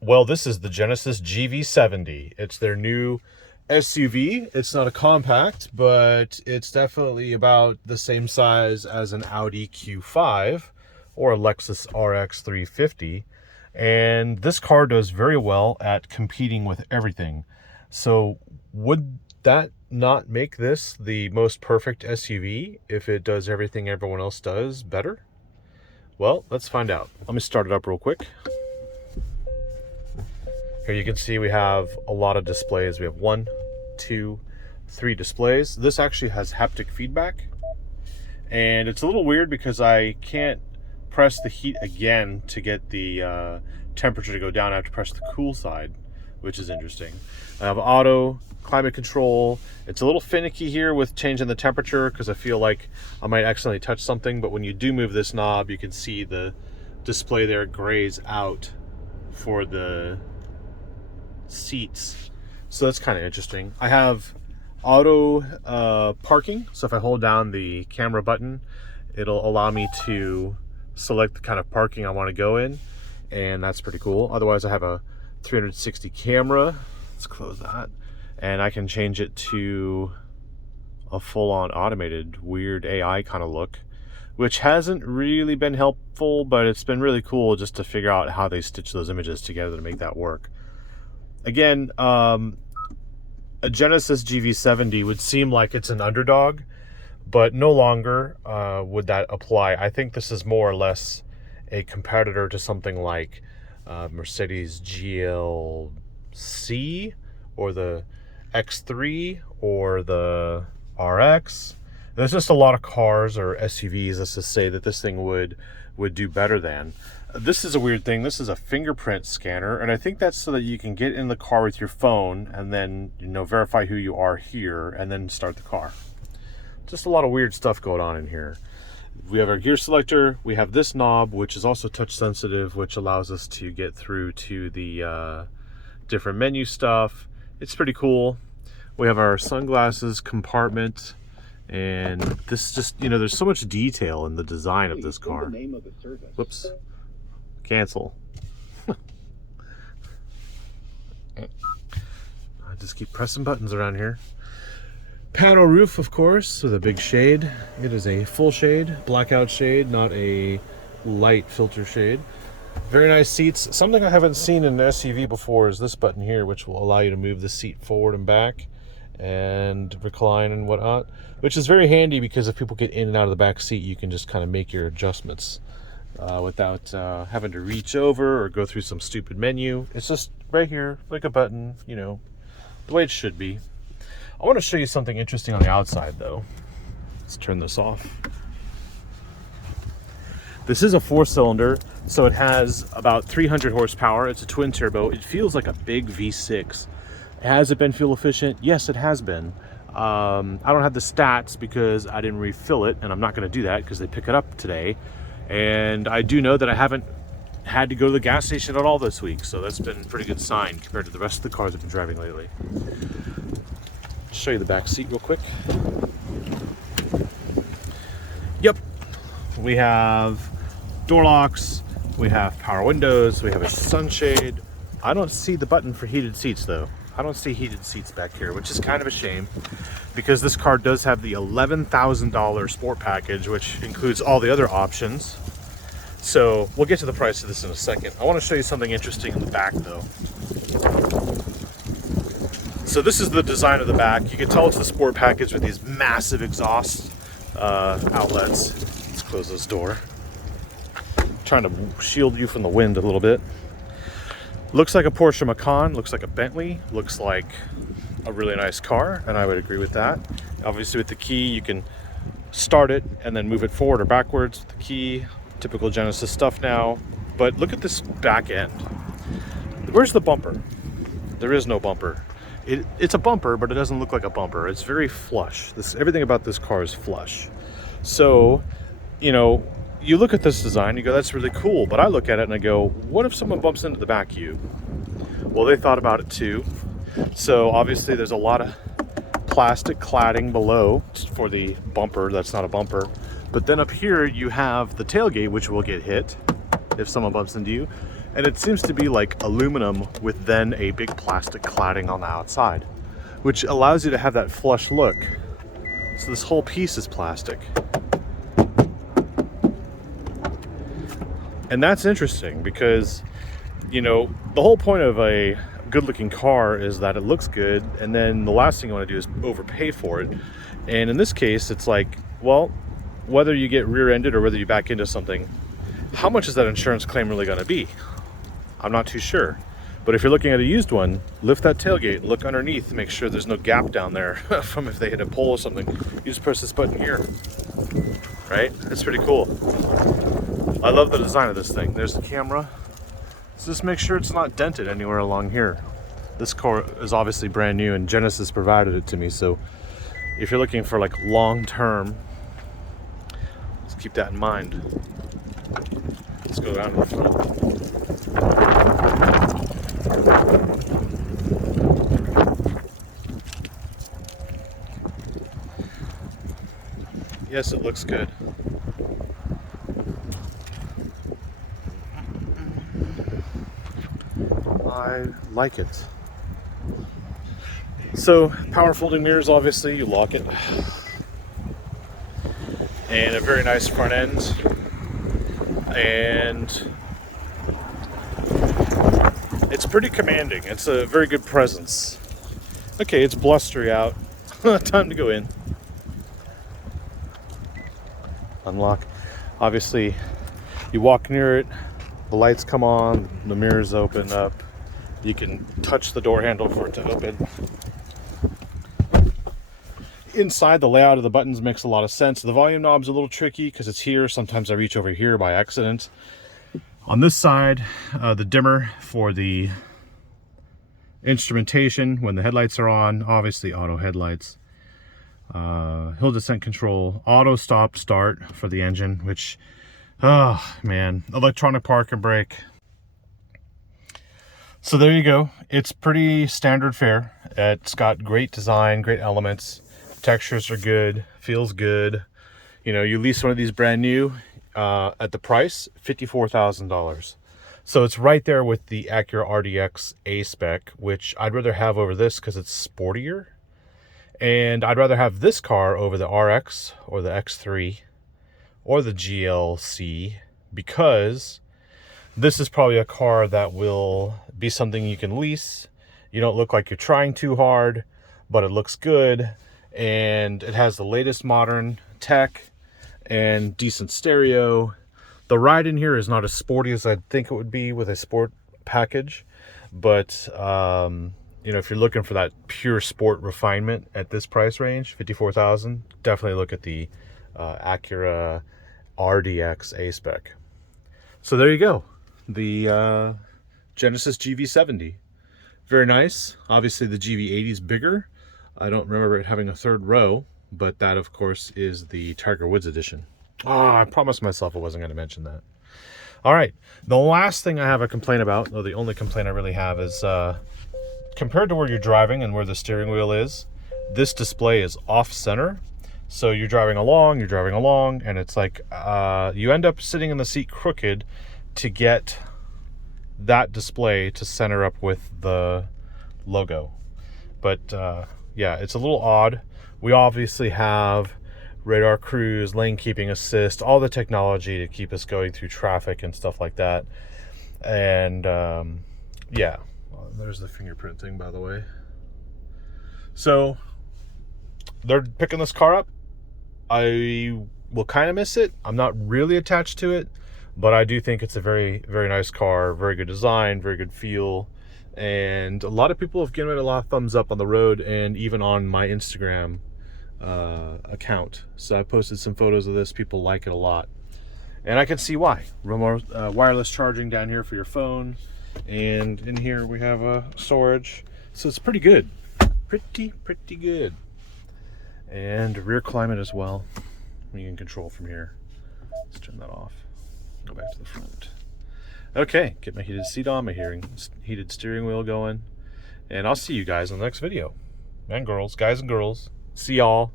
Well, this is the Genesis GV70. It's their new SUV. It's not a compact, but it's definitely about the same size as an Audi Q5 or a Lexus RX 350. And this car does very well at competing with everything. So would that not make this the most perfect SUV if it does everything everyone else does better? Well, let's find out. Let me start it up real quick. Here you can see we have a lot of displays. We have 1, 2, 3 displays. This actually has haptic feedback. And it's a little weird because I can't press the heat again to get the temperature to go down. I have to press the cool side, which is interesting. I have auto, climate control. It's a little finicky here with changing the temperature because I feel like I might accidentally touch something. But when you do move this knob, you can see the display there grays out for the seats, so that's kind of interesting. I have auto parking, so if I hold down the camera button, it'll allow me to select the kind of parking I want to go in, and that's pretty cool. Otherwise, I have a 360 camera. Let's close that, and I can change it to a full-on automated weird AI kind of look, which hasn't really been helpful, but it's been really cool just to figure out how they stitch those images together to make that work. Again, a Genesis GV70 would seem like it's an underdog, but no longer would that apply. I think this is more or less a competitor to something like Mercedes GLC or the X3 or the RX. There's just a lot of cars or SUVs, let's just say, that this thing would do better than. This is a weird thing. This is a fingerprint scanner, and I think that's so that you can get in the car with your phone and then, verify who you are here and then start the car. Just a lot of weird stuff going on in here. We have our gear selector. We have this knob, which is also touch sensitive, which allows us to get through to the different menu stuff. It's pretty cool. We have our sunglasses compartment. And this just, there's so much detail in the design of this car. Whoops. Cancel. I just keep pressing buttons around here. Panel roof, of course, with a big shade. It is a full shade, blackout shade, not a light filter shade. Very nice seats. Something I haven't seen in an SUV before is this button here, which will allow you to move the seat forward and back and recline and whatnot, which is very handy because if people get in and out of the back seat, you can just kind of make your adjustments without having to reach over or go through some stupid menu. It's just right here, like a button, the way it should be. I want to show you something interesting on the outside, though. Let's turn this off. This is a 4-cylinder, so it has about 300 horsepower. It's a twin turbo. It feels like a big V6. Has it been fuel efficient? Yes, it has been. I don't have the stats because I didn't refill it, and I'm not going to do that because they pick it up today. And I do know that I haven't had to go to the gas station at all this week, so that's been a pretty good sign compared to the rest of the cars I've been driving lately. Show you the back seat real quick. Yep, we have door locks, we have power windows, we have a sunshade. I don't see the button for heated seats though. I don't see heated seats back here, which is kind of a shame because this car does have the $11,000 sport package, which includes all the other options. So we'll get to the price of this in a second. I want to show you something interesting in the back though. So this is the design of the back. You can tell it's the sport package with these massive exhaust outlets. Let's close this door. I'm trying to shield you from the wind a little bit. Looks like a Porsche Macan, looks like a Bentley, looks like a really nice car, and I would agree with that. Obviously with the key, you can start it and then move it forward or backwards with the key. Typical Genesis stuff now. But look at this back end. Where's the bumper? There is no bumper. It's a bumper, but it doesn't look like a bumper. It's very flush. Everything about this car is flush. So, you look at this design, you go, that's really cool. But I look at it and I go, what if someone bumps into the back of you? Well, they thought about it too. So obviously there's a lot of plastic cladding below for the bumper. That's not a bumper. But then up here you have the tailgate, which will get hit. if someone bumps into you. And it seems to be like aluminum with then a big plastic cladding on the outside, which allows you to have that flush look. So this whole piece is plastic. And that's interesting because, you know, the whole point of a good-looking car is that it looks good, and then the last thing you want to do is overpay for it. And in this case, it's like, well, whether you get rear-ended or whether you back into something, how much is that insurance claim really going to be? I'm not too sure. But if you're looking at a used one, lift that tailgate, look underneath, make sure there's no gap down there from if they hit a pole or something. You just press this button here, right? It's pretty cool. I love the design of this thing. There's the camera. So just make sure it's not dented anywhere along here. This car is obviously brand new and Genesis provided it to me. So if you're looking for like long term, let's keep that in mind. Let's go down to the front. Yes, it looks good. I like it. So, power folding mirrors, obviously, you lock it. And a very nice front end. And it's pretty commanding. It's a very good presence. Okay, it's blustery out. Time to go in. Unlock. Obviously, you walk near it, the lights come on, the mirrors open up. You can touch the door handle for it to open. Inside, the layout of the buttons makes a lot of sense. The volume knob's a little tricky because it's here. Sometimes I reach over here by accident. On this side, the dimmer for the instrumentation when the headlights are on, obviously auto headlights. Hill descent control, auto stop start for the engine, which, oh man, electronic park and brake. So there you go. It's pretty standard fare. It's got great design, great elements. Textures are good, feels good. You know, you lease one of these brand new at the price, $54,000. So it's right there with the Acura RDX A-Spec, which I'd rather have over this because it's sportier. And I'd rather have this car over the RX or the X3 or the GLC because this is probably a car that will be something you can lease. You don't look like you're trying too hard, but it looks good. And it has the latest modern tech and decent stereo. The ride in here is not as sporty as I'd think it would be with a sport package. But, you know, if you're looking for that pure sport refinement at this price range, $54,000, definitely look at the Acura RDX A-Spec. So there you go. The Genesis GV70. Very nice. Obviously the GV80 is bigger. I don't remember it having a third row, but that of course is the Tiger Woods edition. I promised myself I wasn't going to mention that. All right, the last thing I have a complaint about, or the only complaint I really have, is compared to where you're driving and where the steering wheel is, this display is off center. So you're driving along, and it's like you end up sitting in the seat crooked to get that display to center up with the logo. But yeah, it's a little odd. We obviously have radar cruise, lane keeping assist, all the technology to keep us going through traffic and stuff like that. And yeah, well, there's the fingerprint thing, by the way. So they're picking this car up. I will kind of miss it. I'm not really attached to it, but I do think it's a very, very nice car, very good design, very good feel. And a lot of people have given it a lot of thumbs up on the road and even on my Instagram account. So I posted some photos of this. People like it a lot. And I can see why. Remote, wireless charging down here for your phone. And in here we have storage. So it's pretty good. Pretty good. And rear climate as well. You can control from here. Let's turn that off. Go back to the front. Okay, get my heated seat on, my heated steering wheel going. And I'll see you guys in the next video. And girls, guys and girls. See y'all.